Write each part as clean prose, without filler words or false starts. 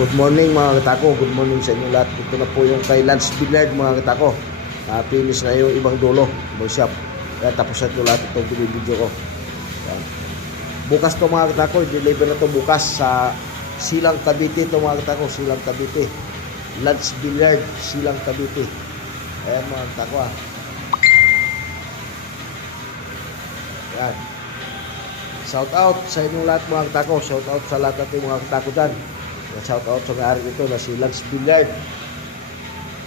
Good morning mga katako, good morning sa inyo lahat. Ito na po yung kay Lance Billard mga katako. Finish na yung ibang dulo, ibang shop. Kaya tapos na ito lahat itong binibidyo ko. Yan. Bukas to mga katako, i-deliver na to bukas sa Silang Cavite to mga katako, Silang Cavite. Lance Billard, Silang Cavite. Ayan mga katako Yan. Shout out sa inyong lahat mga katako, shout out sa lahat natin mga katako dyan. Shout out sa may-ari nito na si Lance Billard,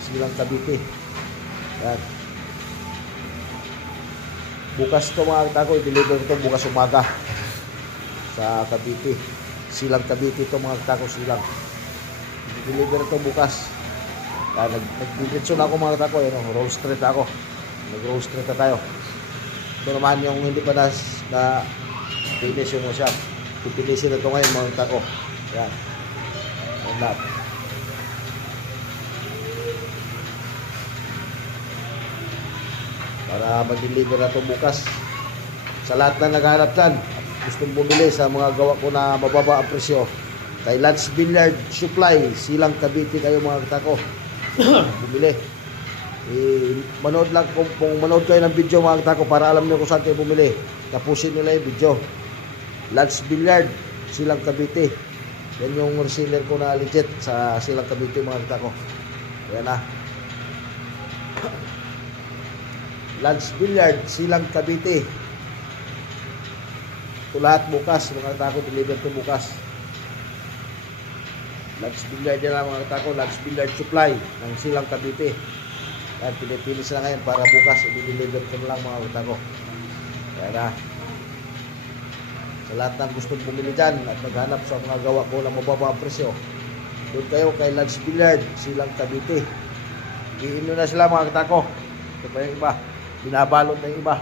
Silang Cavite. Yan. Bukas to mga katako, i-deliver ito bukas umaga sa Cavite, Silang Cavite to mga katako, Silang. I-deliver ito bukas. Nag-diretso na ako mga katako, roll street ako. Nag-roll street na tayo. Ito naman yung hindi pa na finish yung shop. Pipinisin na ito ngayon mga katako. Yan. Lahat. Para mag-deliver na ito bukas sa lahat na naghahanap dyan, gustong bumili sa mga gawa ko na mababa ang presyo, kay Lance Billard Supply, Silang Cavite kayo mga katako. Bumili. Manood lang kung manood kayo ng video mga katako para alam niyo kung saan kayo bumili. Tapusin nila yung video. Lance Billard, Silang Cavite. Yan yung reseller ko na legit sa Silang Cavite mga katako. Ayan na. Lance Billard, Silang Cavite. Ito lahat bukas mga katako, deliver to bukas. Lance Billard yan lang mga katako, Lance Billard Supply ng Silang Cavite. Yan, pinipilis na ngayon para bukas i-deliver ko na lang mga katako. Ayan na. Sa lahat ng gustong bumili dyan at maghanap sa mga gawa ko na mababa ang presyo, doon kayo kay Lance Billard, Silang Cavite. Iin nyo na sila mga katako. Ito pa yung iba, binabalot na yung iba.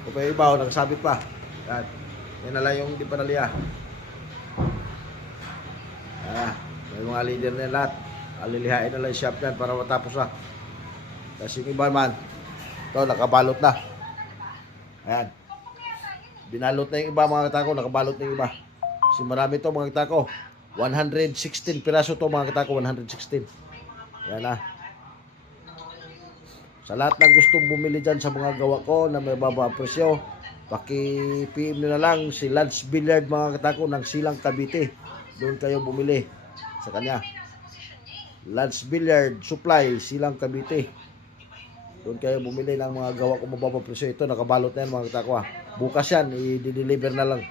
Ito pa yung iba, nagsabit pa. Yan na lang yung di pa naliya. May mga leader na lahat. Alilihain na lang yung shop dyan para matapos na. Kasi yung iba man, ito nakabalot na. Ayan. Binalot na yung iba mga katako, nakabalot na yung iba. Kasi marami to mga katako. 116 piraso to mga katako, 116. Yan na. Sa lahat ng gustong bumili dyan sa mga gawa ko na may baba presyo, paki-PM nyo na lang si Lance Billard mga katako ng Silang Cavite. Doon kayo bumili sa kanya. Lance Billard Supply, Silang Cavite. Doon kayo bumili ng mga gawa ko mababa presyo. Ito nakabalot na yan mga katako. Bukas yan, i-deliver na lang.